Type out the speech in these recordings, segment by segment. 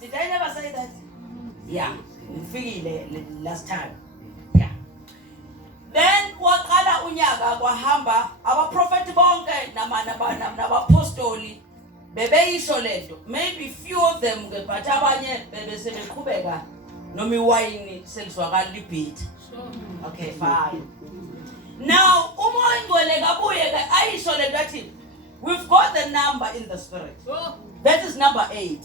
Did I never say that? Yeah, last time. Yeah. Then waqala unyaka kwahamba abaprofeti bonke nabapostoli bebeyisho lento. Maybe few of them ke but abanye bebese beqhubeka noma iwayini selizwakala libhitha. Okay, fine. Now umoya ngcwele kabuye ke ayisho lento athi we've got the number in the spirit. That is number 8.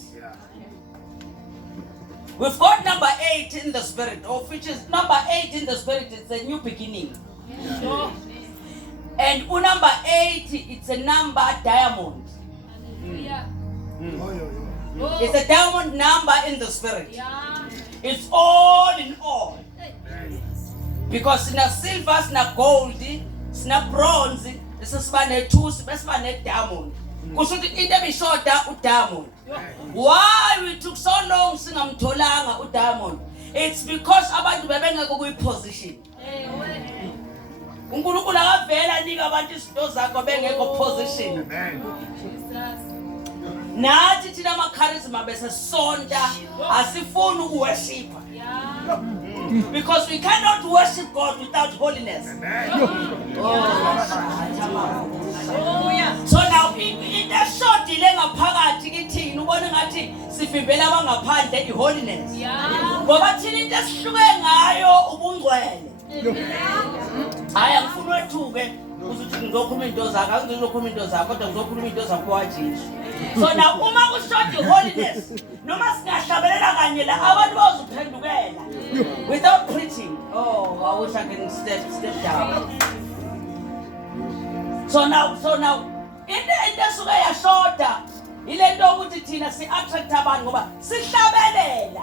We've got number 8 in the spirit, of which is number 8 in the spirit. It's a new beginning. Yeah. And number 8, it's a number diamond. Yeah. It's a diamond number in the spirit. Yeah. It's all in all. Because sina silver, sina gold, sina bronze, sina 2, sina diamond. Kusho ukuthi into ebishoda uDiamond. Why we took so long singamtholanga uDiamond? It's because abantu bebengekho kuyiposition. uNkulunkulu akavela nika abantu izinto zakho bengekho position. Nathi thina ama-charisma bese sonta asifuni ukuworshipa. Because we cannot worship God without holiness. So now into eshodile ngaphakathi kithini ubona ngathi sivimbela abangaphandle iholiness. Ngoba thina into esihluke ngayo ubungcwele. Hayi angifuni wethuke uzuthi ngizokhuluma into zakho angizokhuluma into zakho kodwa ngizokhuluma into zakho waJesu. So now uma kushoda iholiness noma singahlabelela kanye la abantu bazophendukela without preaching. Oh, I wish I can step down. So now into esuke yashoda ilento ukuthi thina si attract abantu ngoba sihlabelela.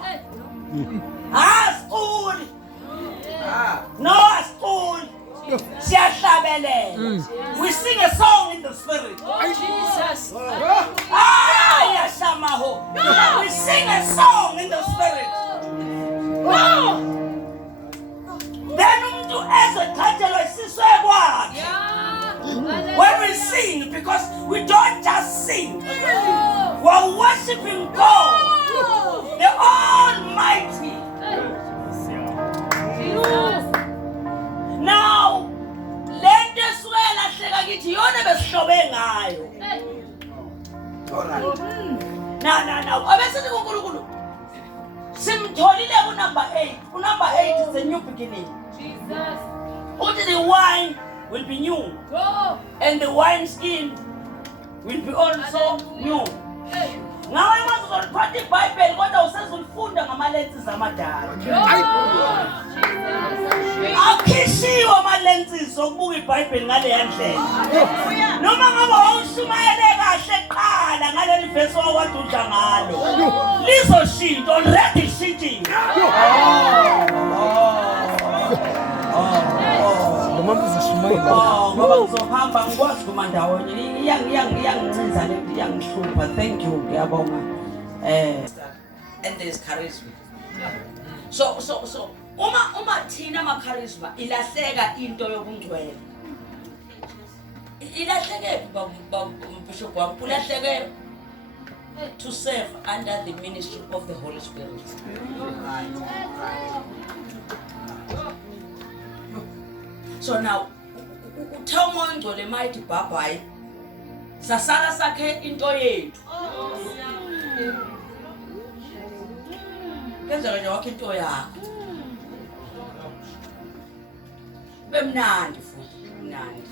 Asiquli. No asiquli. Siyahlabelela. We sing a song in the spirit. Jesus. Yashamaho. We sing a song in the spirit. Then umuntu ezothathelwa isiswe kwakhe. When we sing, because we don't just sing, we're worshiping God, the Almighty. Now, let us hleka kithi yona besihlobe ngayo. Now, abesithi uNkulunkulu simtholile unumber 8. Number 8 is a new beginning. Jesus. Uthi the wine will be new. And the wine skin will be also new. Ngawe mazozoliphatha iBhayibheli kodwa usezulifunda ngamalenses amadala. Akhishiwe amalenses okubuka iBhayibheli ngale ndlela. Noma ngabe awushumayele kahle eqala ngaleli verse owadudla ngalo. Lizoshintsha already shintshile. Ngoba ngizohamba ngikwazi kuma ndawonye iyangicinza lento iyangihlupha. Thank you ngiyabonga. And there's charisma. So uma thina ama charisma ilahleka into yobungcwele. Ilahleke Bishop wami ulahleke to serve under the ministry of the Holy Spirit. So now uThomo ngcwele mighty babayi sasala sakhe into yethu. Kenza kanje wakhe into yakho. Bemnandi futhi mnandi.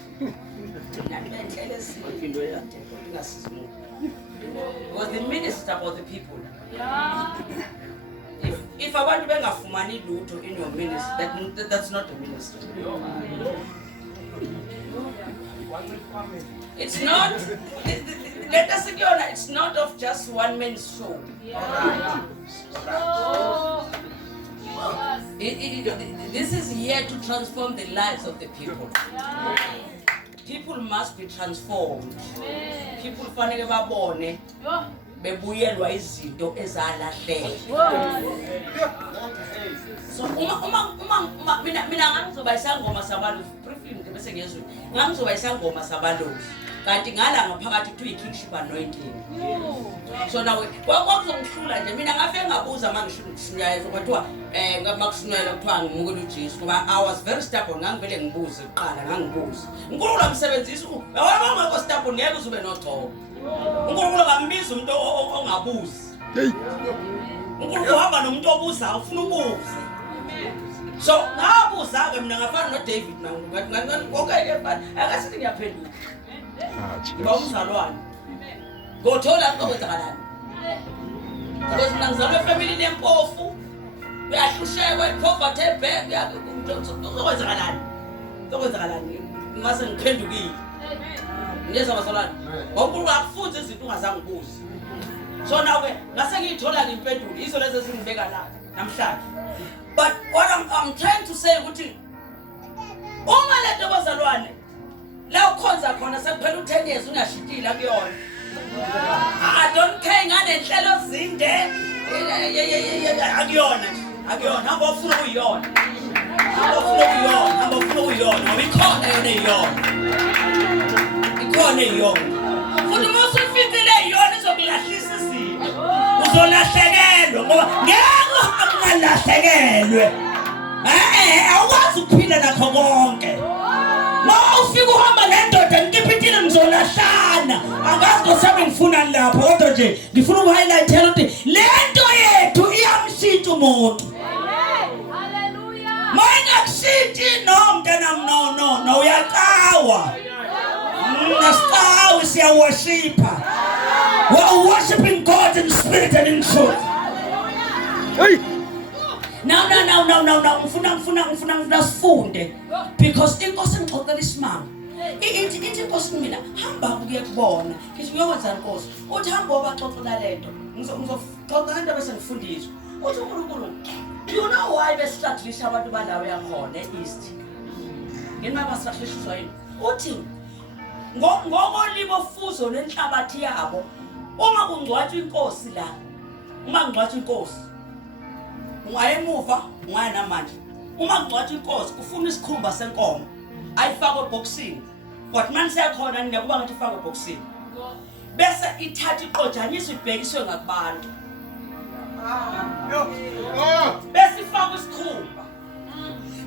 Nandlela into yakhe ingasizi umuntu. Was the minister of the people. Yeah. If abantu bengafumani lutho in your ministry, that's not a ministry. It's not. Let us be honest. It's not of just one man's show. Yeah. This is here to transform the lives of the people. Yeah. People must be transformed. Yeah. People fanele babone bebuyelwa izinto ezalahleka. So uma mina ngizoba isangoma sabalozi briefly bese ngezwe ngizoba isangoma sabalozi kanti ngala ngaphakathi kuthiwa iKingship anointing. So nawe kwakuzongihlula nje mina ngibuza manje ngishunyayela kwathiwa ngamakushunyayela kuthiwa ngimukela uJesu ngoba I was very stubborn ngangivele ngibuze uqala ngangibuza uNkulunkulu amsebenzisa yabona ngakho stubborn ngeke uzube nochoko uNkulunkulu akambiza umuntu ongabuzi uNkulunkulu uhamba nomuntu obuza ufuna ubuze so ngabuza ke mina ngafana noDavid ngathi okay akasithi ngiyaphendula ngoba umzalwane ngothola ukwenzakalani because mina ngizalwe efamily empofu uyahlushekwa ipoverty ebheke ukwenzakalani ngase ngiphendukile ngiyeza bazalwane ngoba akufunze izinto ungazange ubuze so now ke ngase ngiyithola impendulo izo lezi ezingibeka la namhlanje but what I'm trying to say ukuthi uma lethe bazalwane la ukhonza khona sekuphela u10 years ungashitila kuyona I don't care nganenhlelo zinde akuyona hamba ufuna uyiyona ngoba ikhona iyona futhi mase ufitile iyona izokulahlisa izinto uzolahlekelwa ngoba ngeke ungalahlekelwe awukwazi ukuphila nakho konke ma ufika uhamba nendoda ngipithile ngizolahlana angazi ngosami ngifuna lapho kodwa nje ngifuna ukuhighlighthela ukuthi lento yethu iyamshintsha umuntu haleluya mayingakushintsha no mntanami no uyaqawa nasiqawi siyaworshipha we're worshiping God in spirit and in truth hey No. Ngifuna sifunde because inkosi ngixoxela isimanga. Ithi inkosi mina hamba ukuye kubona. Ngithi ngiyokwenza inkosi. Uthi hamba obaxoxela lento. Ngizoxoxa lento bese ngifundiswa. Uthi uNkulunkulu, you know why bestrategisha abantu balawo yakhona eEast. Ngenxa bastrategisha yini? Uthi ngokolibo fuzo lenhlabathi yabo. Uma kungcwatshwa inkosi la. Uma kungcwatshwa inkosi ungayemuva ungaya namanje uma kugcwatshwa inkosi ufuna isikhumba senkomo ayifakwe eboxini kodwa manje siyakhona ngiyakuba ngathi ifakwe eboxini bese ithatha iqojanyiswe ibhekiswe ngabantu bese ifakwe isikhumba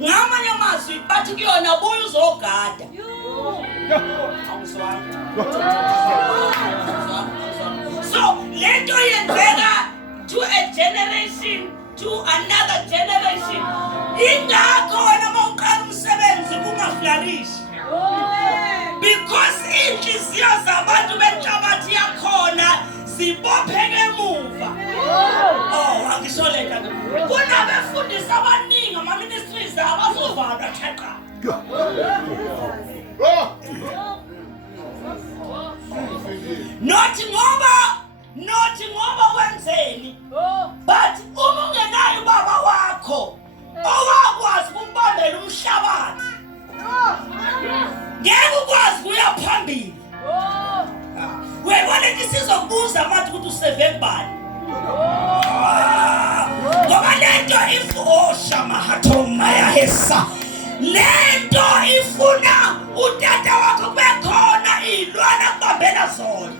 ngamanye amazwi bathi kuyona buya uzogada so lento yenzeka to a generation to another generation ingakho wena mawuqala umsebenzi kungaflarishi because inhliziyo zabantu benhlabathi yakhona zibopheke emuva angisho lento kunabefundisi abaningi ama-ministries abazovalwa theqa Nothi ngoba wenzeni but uma ungenayo baba wakho owakwazi ukumbambela umhlabathi ngeke ukwazi kuya phambili wena lethi sizokubuza manje ukuthi useve kubani ngoba lento ifosha mahathoma yahesa lento ifuna utata wakho bekhona ilwana kubambela zona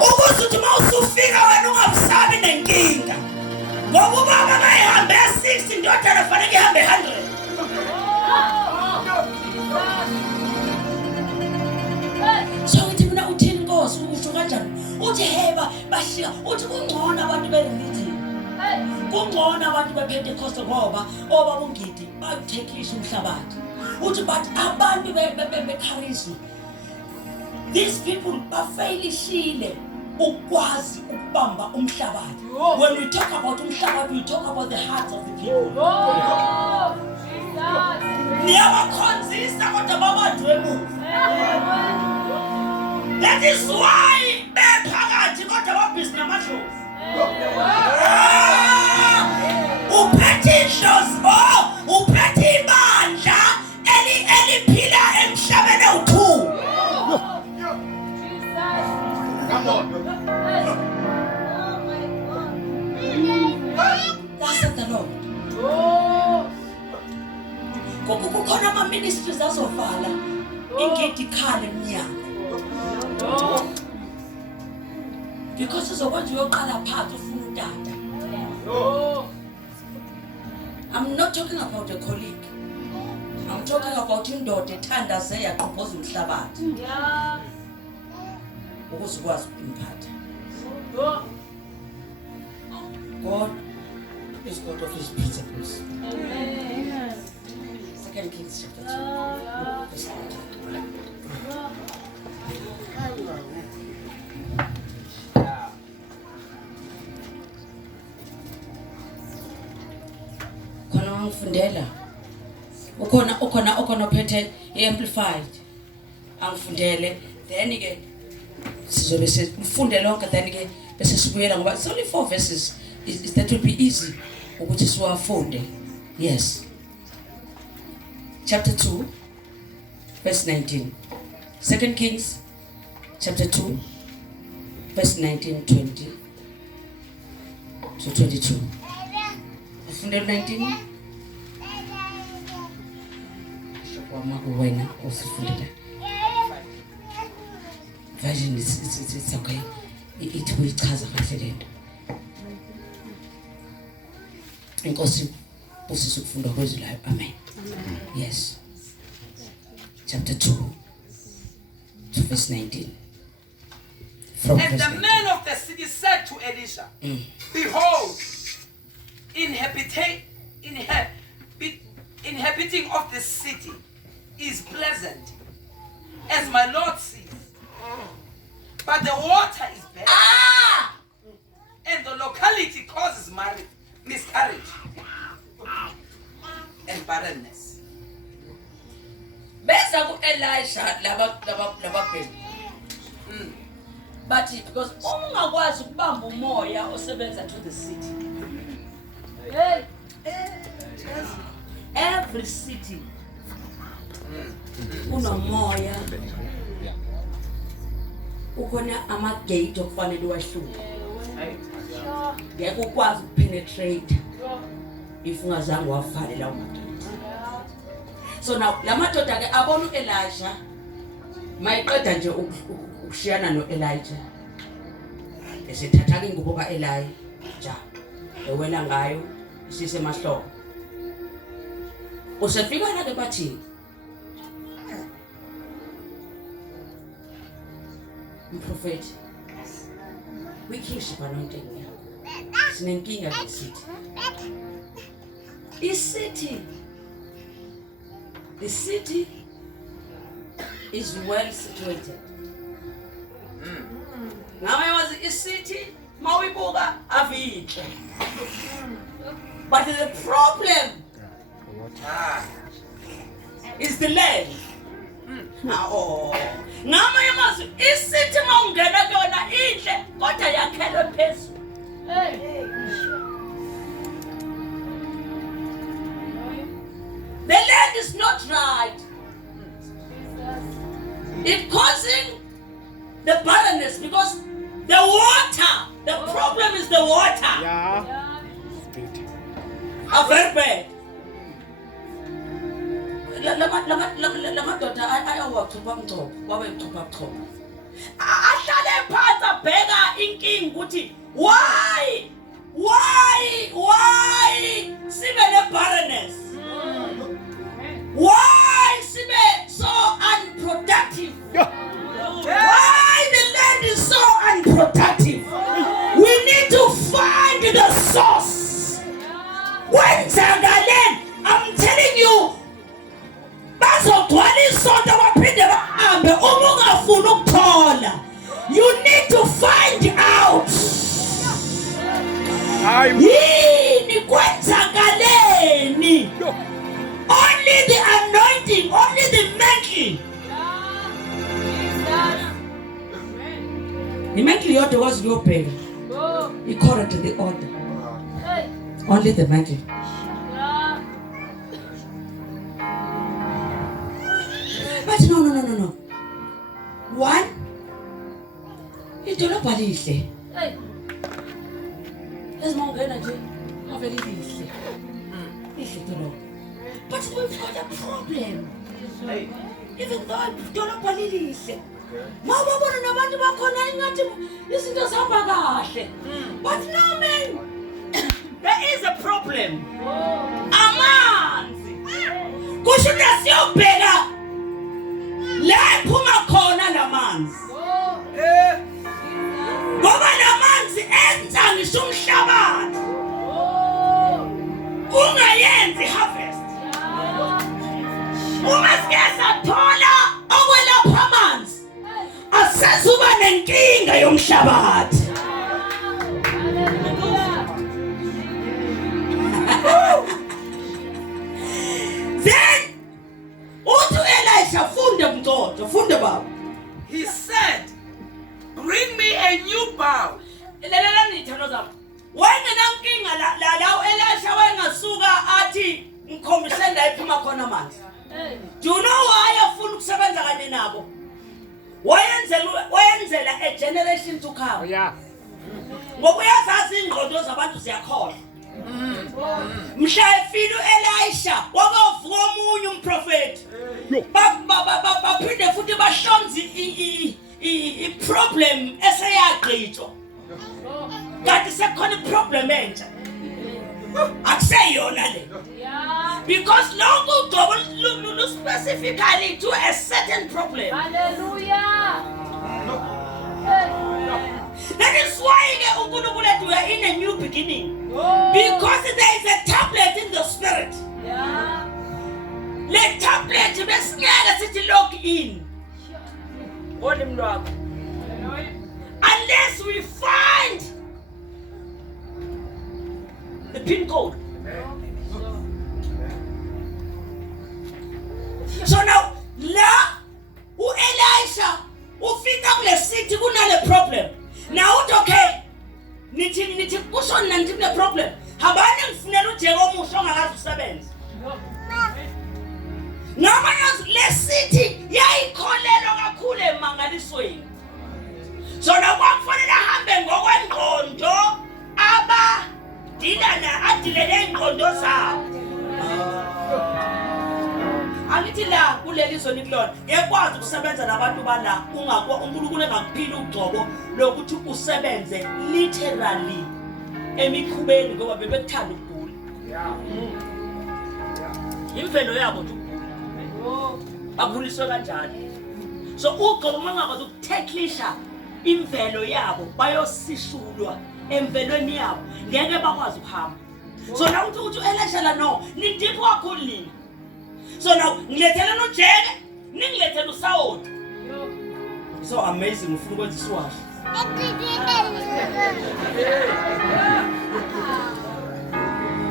ukuze uthi mawusufika wena ungabusabi nenkinga ngoba ubaba bayihambe 60 indodana fanele ihambe 100 so uthi mina uthini inkosi usho kanjani uthi heba bashika uthi kungcono abantu be-religion kungcono abantu be-Pentecostal ngoba obabungidi bayuthekisha umhlabathi uthi but abantu be-charisma these people bafailishile ukwazi ukubamba umhlabathi when we talk about umhlabathi we talk about the hearts of the people niyabakhonzisa kodwa babadwebu that is why bephakathi kodwa babhizi namadlozi uphethe idlozi uphethe ibandla eliphila emhlabeni ewu-2 Come on. That's the Lord. Kukhona ama-ministries azovala ingedi ikhale emnyango because uzokwenza uyoqala phansi ufuna utata not talking about a colleague. I'm talking about indoda ethandaze yaqhophoza umhlabathi. Yeah. Ukuze ukwazi ukumphatha. God is God of his principles. Amen. 2 Kings chapter 2. Verse 19. Khona angifundela. Ukhona ophethe amplified. Angifundele. Then ke sizobe sifunde lonke then ke bese sibuyela ngoba it's only 4 verses. Is that will be easy ukuthi siwafunde. Yes. Chapter 2 verse 19. 2 Kings chapter 2 verse 19, 20 to 22. Fundel 19. Wamaku wena usifundela. Version it's okay. It will chaza kahle lento. Inkosi usisi ukufunda kwezilaya. Amen. Yes. Chapter 2 to verse 19. From And the man of the city said to Elisha, Behold, inhabiting of the city is pleasant, as my Lord sees. But the water is bad, and the locality causes miscarriage and barrenness. Besa ku Elisha laba bheki. But because ungakwazi ukubamba umoya osebenza to the city. Hey. Every city unomoya. Ukhona ama-gate okufanele wahlule. Ngeke ukwazi ukupenetrate if ungazange wafale lawo ma-gate. So now lamadoda ke abona uElisha mayiqeda nje ukushiyana noElijah. Esethatha ingubo kaElijah ewela ngayo isise emahloko. Usefika la ke bathi umprofeti we-kingship anointing yakho sinenkinga nesithi the city is well situated. Ngabe yazi i-city mawibuka avinhle. But the problem is the land. Ngama yamazi i-city mawungena kuyona inhle kodwa yakhelwe phezulu. The land is not right. It's causing the barrenness because the water, the problem is the water. Yeah. Are very bad. Lama daughter I work to pump top. What we to pump top? Ahlale phansi abheka inkingi ukuthi why sibe ne barrenness? Why sibe so unproductive? Why the land is so unproductive? We need to find the source. When Zagalan, I'm telling you, you need to find out. Only the anointing, only the mantle. The mantle order was no prayer. He called to the order. Only the mantle. But no. One, you don't know what is there. There's more energy. How very easy. But we've got a problem. Even though I don't know what it is. But no, man, there is a problem. Ama kusho nasiyobheka la ephuma khona lamanzi ngoba lamanzi enza ngisho umhlabathi ungayenzi harvest. Uma siyasathola okwelapha amanzi asezuba nenkinga yomhlabathi. Then uthi Elisha funde mntodo funde baba. He said, bring me a new bowl. Lelela nithando zami. Wayengenankinga la Elisha wayengasuka athi ngikhombise la iphuma khona amanzi. Do you know why afuna ukusebenza kanye nabo? Wayenzela a generation to come. Yeah. Ngokuyazazi ingqondo zabantu ziyakhola. Mhla efile uElisha wakovuka omunye umprofeti. Baphinde futhi bahlonze i-problem eseyagqitshwa. Kanti sekhona i-problem entsha. Akuseyona le. Because lonke ugcobo specifically to a certain problem. Hallelujah. That is why we are in a new beginning. Because there is a tablet in the spirit. Le tablet besingeke sithi log in. Unless we find the pin code. So now, la Elisha ufika kule city kunale problem. Now okay. Nithi kusho nanti kule problem. Habani ngifunela uJehova omusha ongakazi usebenza. Ngamanye le city yayikholelwa kakhulu emangalisweni. So now kwakufanele ahambe ngokwengqondo adilele ingqondo zabo. Angithi la kuleli zoni kulona ngekwazi ukusebenza nabantu bala uNkulunkulu engakuphila ugcobo lokuthi usebenze literally emikhubeni ngoba bebekuthanda ukugula. Imvelo yabo nje ukugula. Bakhuliswe kanjani. So ugcobo mangakwazi ukutheklisha imvelo yabo bayosishulwa emvelweni yabo ngeke bakwazi ukuhamba. So la uthi uElisha la no nidipho kakhulu nini. So now ngilethela noJeke ningilethela uSawuli. So amazing ufuna ukwenza iswazi.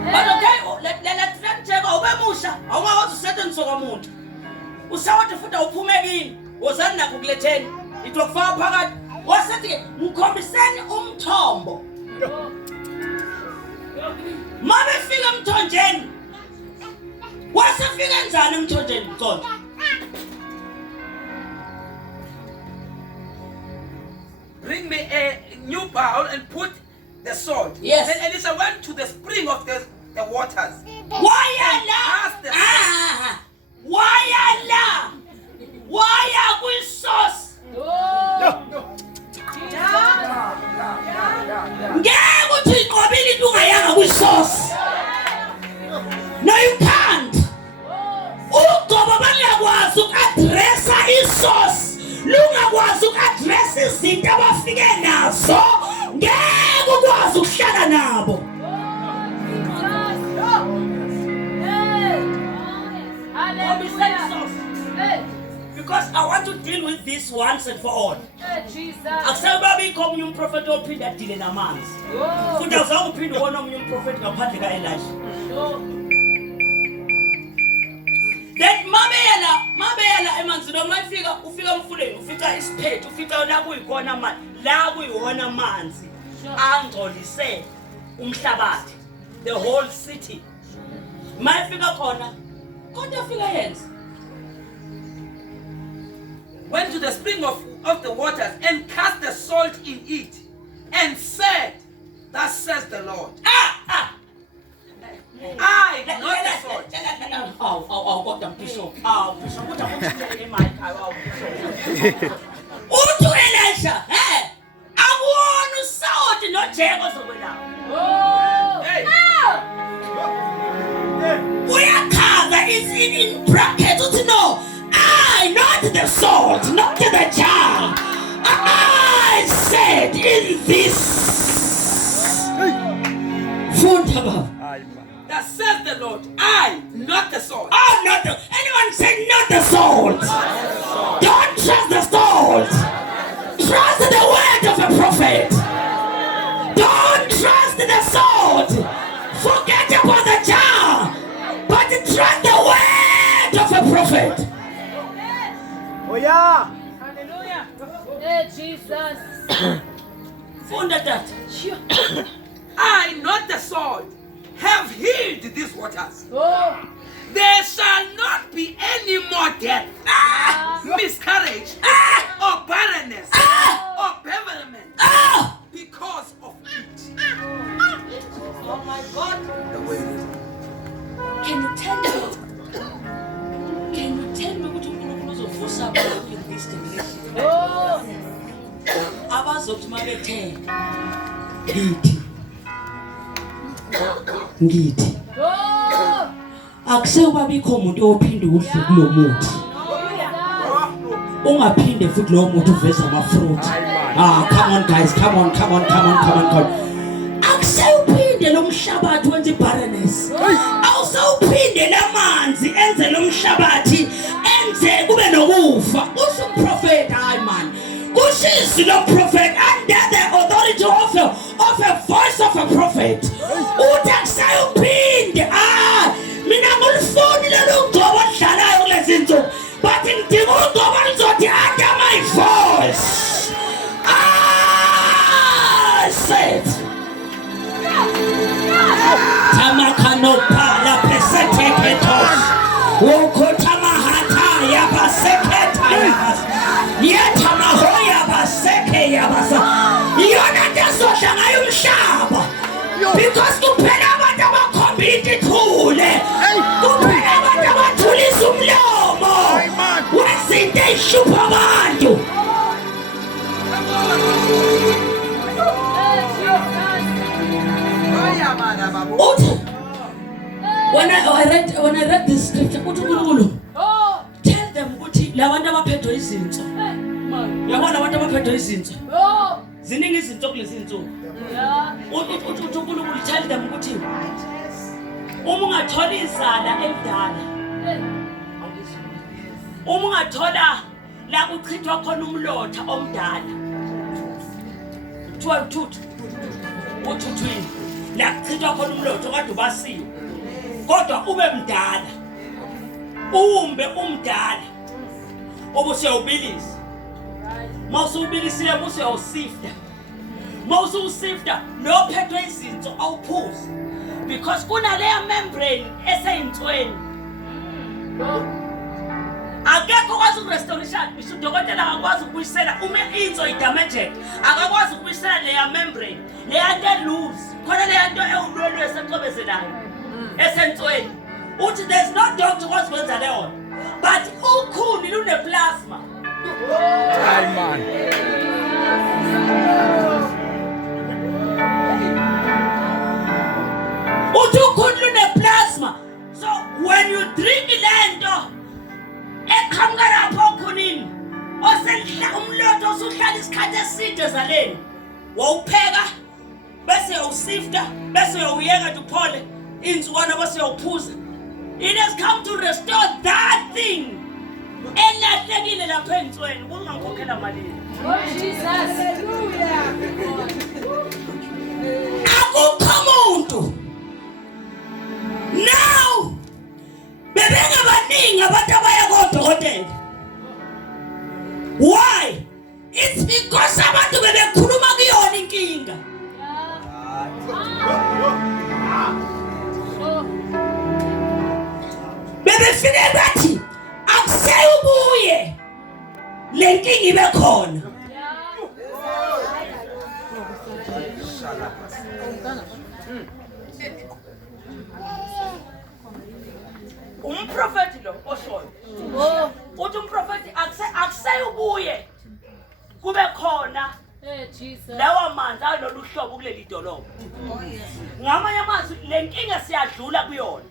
But okay, let's check obemusha awungawazi usetshenziswa komuntu. Usawoti futhi awuphume kini. Wozani nakho kuletheni. Itokufaka phakathi. Wasethi ngikhombiseni umthombo. Mabe fika emthonjeni. Wasefika njani emthonjeni mthonje? Bring me a new bowl and put the salt. Yes. Then Elisha went to the spring of the waters. Wayala. Wayala. Waya kwisource. Ngeke uthi inqobile into ungayanga kwisource. No, you can't. Ugcobo bangakwazi uku-addressa isource. Lungakwazi uku-addressa izinto abafike nazo. Ngeke ukwazi ukuhlala nabo. Because I want to deal with this once and for all. Akusababi komunye umprofeti ophinda adile namanzi. Futhi awuzange uphinde ubone omunye umprofeti ngaphandle kaElisha. Then mabeyela emanzini ufika emfuleni ufika isiphethu ufika la kuyikhona amanzi la kuyiwona amanzi angcolise umhlabathi the whole city. Mayifika khona kodwa fika yenza. Went to the spring of the waters and cast the salt in it and said, thus says the Lord. I, not the salt. Kodwa Bishop. Bishop uthi akuthini eMike Bishop. Uthi Elisha, awona uSawuli noJeke ozokwelapha. Uyachaza is in That says the Lord, I, not the sword. Oh, not the, anyone say not the salt. Don't trust the salt. Trust the word of a prophet. Don't trust the salt. Forget about the jar. But trust the word of a prophet. Oh yeah. Hallelujah. Hey, Jesus. Funda that. I, not the sword, have healed these waters. Oh. There shall not be any more death, miscarriage, or barrenness, or bereavement because of it. Oh my God. Can you tell me what uNkulunkulu uzovusa abantu in this generation? Oh. Abazothi mabethe ngithi Oh. akusewabikho umuntu ophinda udle kulo muthi ungaphinde futhi lo muthi uveza ama-fruit. Come on guys, come on. Akusewuphinde lo mhlabathi wenze i-barrenness. Awusawuphinde lamanzi enze lo mhlabathi enze kube nokufa. Kusho umprofeti, hayi man. Kushisi lo prophet under the authority of a voice of a prophet. Uthi akusayuphinde. Mina ngulifuni lelo gcobo odlalayo kulezi nsuku. But ngidinga ugcobo lizothi under my voice. Said Tamakanopala peseteketos Wokotamahata yabaseketa yabas Yetamahoya baseke yabasa Yona ndezodla ngayo umhlaba because kuphela abantu abakhombida ithule kuphela abantu abathulisa umlomo wezinto ey'hlupha abantu. When I read this scripture, tell them ukuthi labantu abaphethwe izinto. Yabona abantu abaphethwe izinto. Ziningi izinto kulezi insuku. uNkulunkulu tell them ukuthi uma ungathola izala endala. Uma ungathola la kuchithwa khona umlotha omdala. Uthuthwini la kuchithwa khona umlotha kade ubasiwe. Kodwa ube mdala. Umbe umdala. Obusewubilisa. Mawusubilisile busewusifta. Mawususifta lo phethwe izinto awuphuzi. Because kuna leya membrane eseyintsweni. Akekho kwazi ukurestoration, udokotela akakwazi ukubuyisela uma inso idamaged. Akakwazi ukubuyisela leya membrane. Leya nto loose. Khona leya nto ewulwelwe esecobezelayo. Esentsweni. Uthi there's no doctor kwazi kwenza leyo. But ukhuni lune plasma. Hayi man. Uthi ukhuni lune plasma. So when you drink lento eqhamuka lapho ukhunini osenhla umlotha osuhlala isikhathi eside zaleni wawupheka bese usifta bese uyeka uphole insukwana bese uyaphuza. It has come to restore that thing elahlekile lapha entsweni kungakhokhela malini. Oh Jesus. Hallelujah. Akukho umuntu now bebengabaningi abantu abaya kodokotela. Why? It's because abantu bebekhuluma kuyona inkinga. Bebefike bathi akuseyubuye le nkinga ibe khona. Umprofeti lo oshoyo. Uthi umprofeti akuseyubuye kube khona lawa manzi alolu hlobo kuleli dolobha. Ngamanye amazwi le nkinga siyadlula kuyona.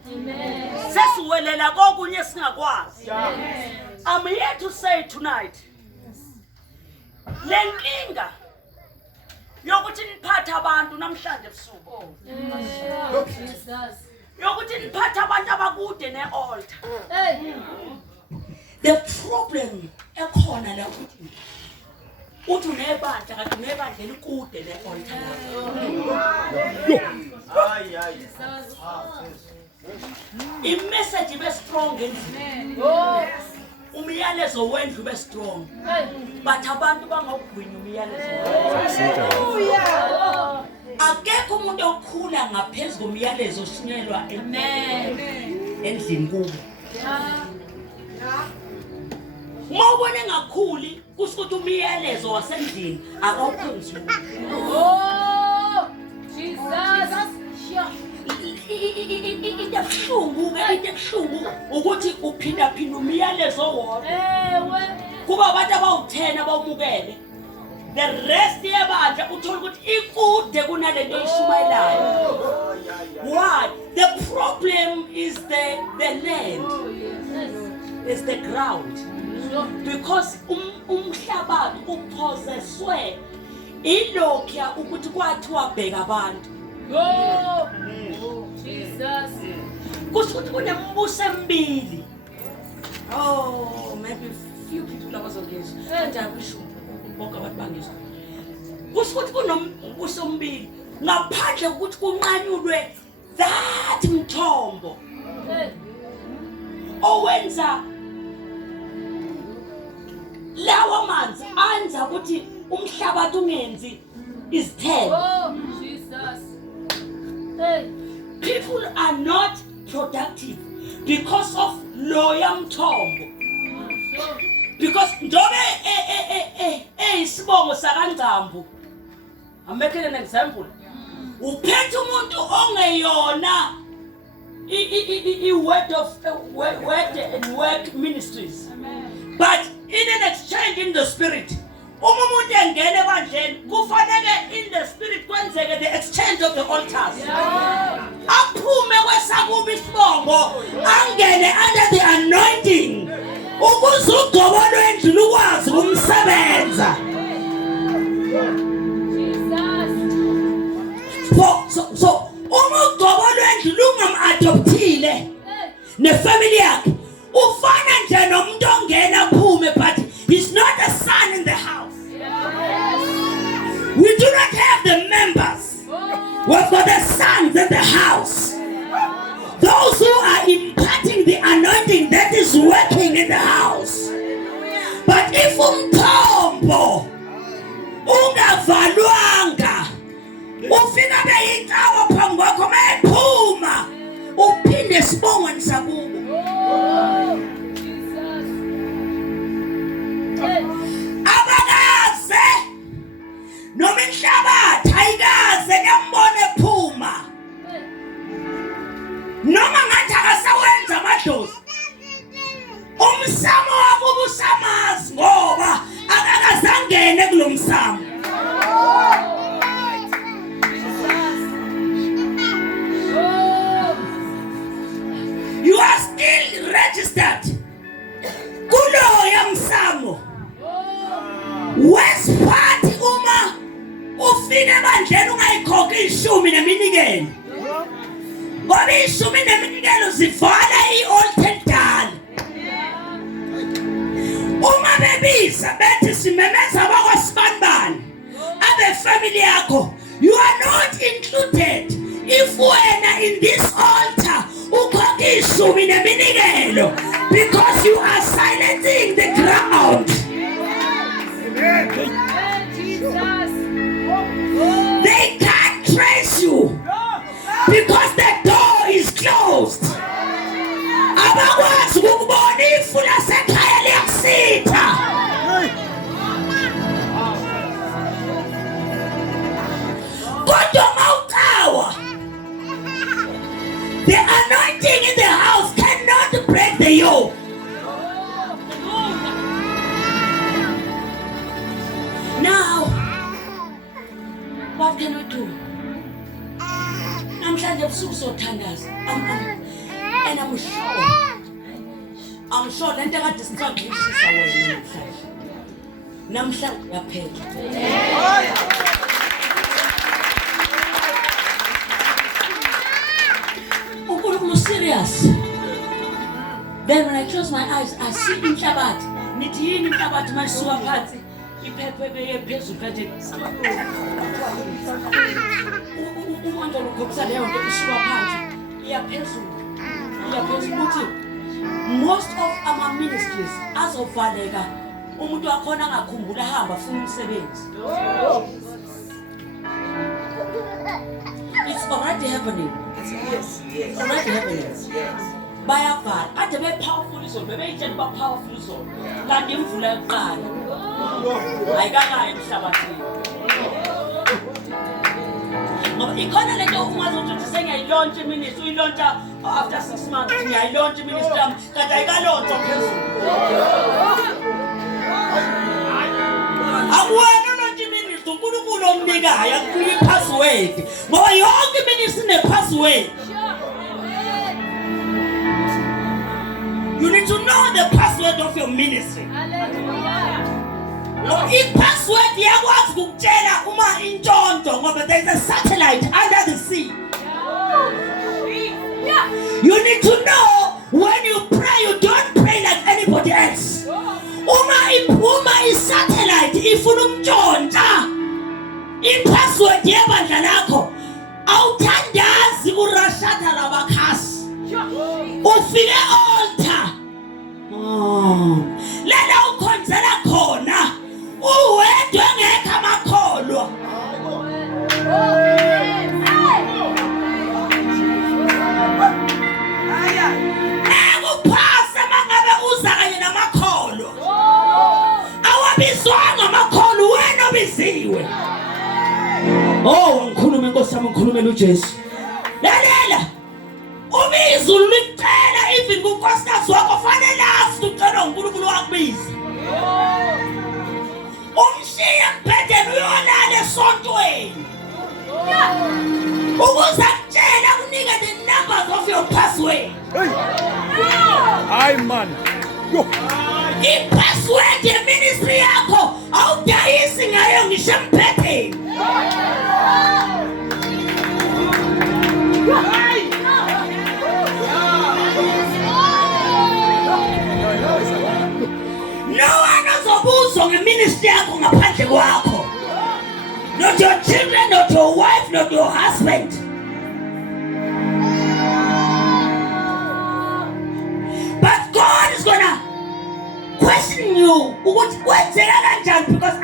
Sesiwelela kokunye singakwazi. I'm here to say tonight. Le nkinga yokuthi niphathe abantu namhlanje ebusuku. Jesus. Yokuthi niphathe abantu abakude ne-altar. Hey. The problem ekhona la ukuthi uthi unebandla kanti unebandla elikude ne-altar lakho. I-message ibe strong endlini. Umyalezo wendlu ube strong. But abantu bangawugwini umyalezo. Akekho umuntu okhula ngaphezulu komyalezo oshunyelwa endlini kubo. Uma ubone ngakhuli kusho ukuthi umyalezo wasendlini akawukhonzile. Oh, Jesus. Into ebuhlungu ukuthi uphinda umyalezo owodwa. Kuba abantu abawu-10 abawumukele. The rest yebandla uthola ukuthi ikude kunalento oyishumayelayo. Why? The problem is the land. It's the ground. Because umhlaba upossesswe ilokho ukuthi kwathiwa bheka abantu. Oh, Jesus. Kusho ukuthi kunembuso emibili. Oh, maybe few people abazongezwa. Kanti akusho bonke abantu bangezwa. Kusho ukuthi kunombuso omibili ngaphandle ukuthi kunqanyulwe that mthombo. Owenza lawa manzi anza ukuthi umhlabathi ungenzi izithelo. Oh, Jesus. Hey. People are not productive because of loya mthombo. Because njobe isibongo sakaNgcambu. I'm making an example. Uphethe umuntu ongeyona word and work ministries. But in an exchange in the spirit, umuntu engene ebandleni kufanele in the spirit kwenzeke the exchange of the altars. Aphume kwesakuba isibongo angene under the anointing ukuze ugcobo lwendlu lukwazi kumsebenza. So uma ugcobo lwendlu lungam-adoptile nefamily yakhe ufana nje nomuntu ongena aphume, but he's not a son in the house. We do not have the members. We've got the sons in the house. Those who are imparting the anointing that is working in the house. But if umthombo ungavalwanga ufika beyincawa phambi kwakho mayephuma uphinde esibongweni sakubo. Abakaze noma inhlabathi ayikaze ngembone ephuma noma ngathi akasawenza amadlozi. Umsamo wabo ubusamazi ngoba akakazangene kulo msamo. You are still registered kuloya msamo. West party uma ufike ebandleni ungayikhokhi ishumi neminikelo. Ngoba ishumi neminikelo zivala i-altar endala. Uma bebiza bethi simemeza abakwaSibanibani abe family yakho, you are not included if wena in this altar ukhokhi ishumi neminikelo, because you are silencing the ground. They can't trace you because the door is closed. Abakwazi ukubona ifu lasekhaya liyakusitha. Kodwa mawucawa, the anointing in the house cannot break the yoke. Now, what can we do? Namhlanje ebusuku sothandaza. And I'm sure lento kade sicangishisa wena namhlanje. Namhlanje yaphela. serious. Then when I close my eyes, I see inhlabathi. Nithi yini inhlabathi mayisuka phansi? Iphephe beye phezulu kanje. Umuntu lokho leyo nto isuka phansi iya phezulu. Iya phezulu uthi most of our ministries azovaleka umuntu wakhona angakhumbula ahamba afuna umsebenzi. It's already happening. Yes. It's already happening. Bayavala ade be powerful izolo bebeyitshela ba powerful izolo kanti imvula yokuqala ayikakayi emhlabathini ngoba ikhona lento ungazothi uthi sengiyayilontsha iministry uyilontsha after 6 months ngiyayilontsha iministry yami kanti ayikalontsha phezulu akuwena lontsha iministry uNkulunkulu omnikayo akukunika ipassword ngoba yonke iministry ine-password. You need to know the password of your ministry. No, i-password yakwazi ukutshela uma intshonto ngoba there is a satellite under the sea. You need to know when you pray, you don't pray like anybody else. Uma i-satellite ifuna umntshontsha i-password yebandla lakho awuthandazi urashada labakhasi ufike altar lena ukhonzela khona uwedwa ngekho amakholwa ekuphasa mangabe uza kanye namakholwa awabizwanga amakholwa wena obiziwe. Ngikhuluma Nkosi yami ngikhulumela uJesu. Lalela izulu licela even kunkosikazi wakho fanele azi ucela uNkulunkulu wakubiza. Umshiya embhedeni uyolala esontweni ukuze akutshela kunike the numbers of your password. Hayi man. I-password yeministry yakho awudayisi ngayo ngisho embhedeni. No one ozobuzwa ngeministry yakho ngaphandle kwakho. Not your children, not your wife, not your husband. But God is gonna question you ukuthi kwenzeka kanjani because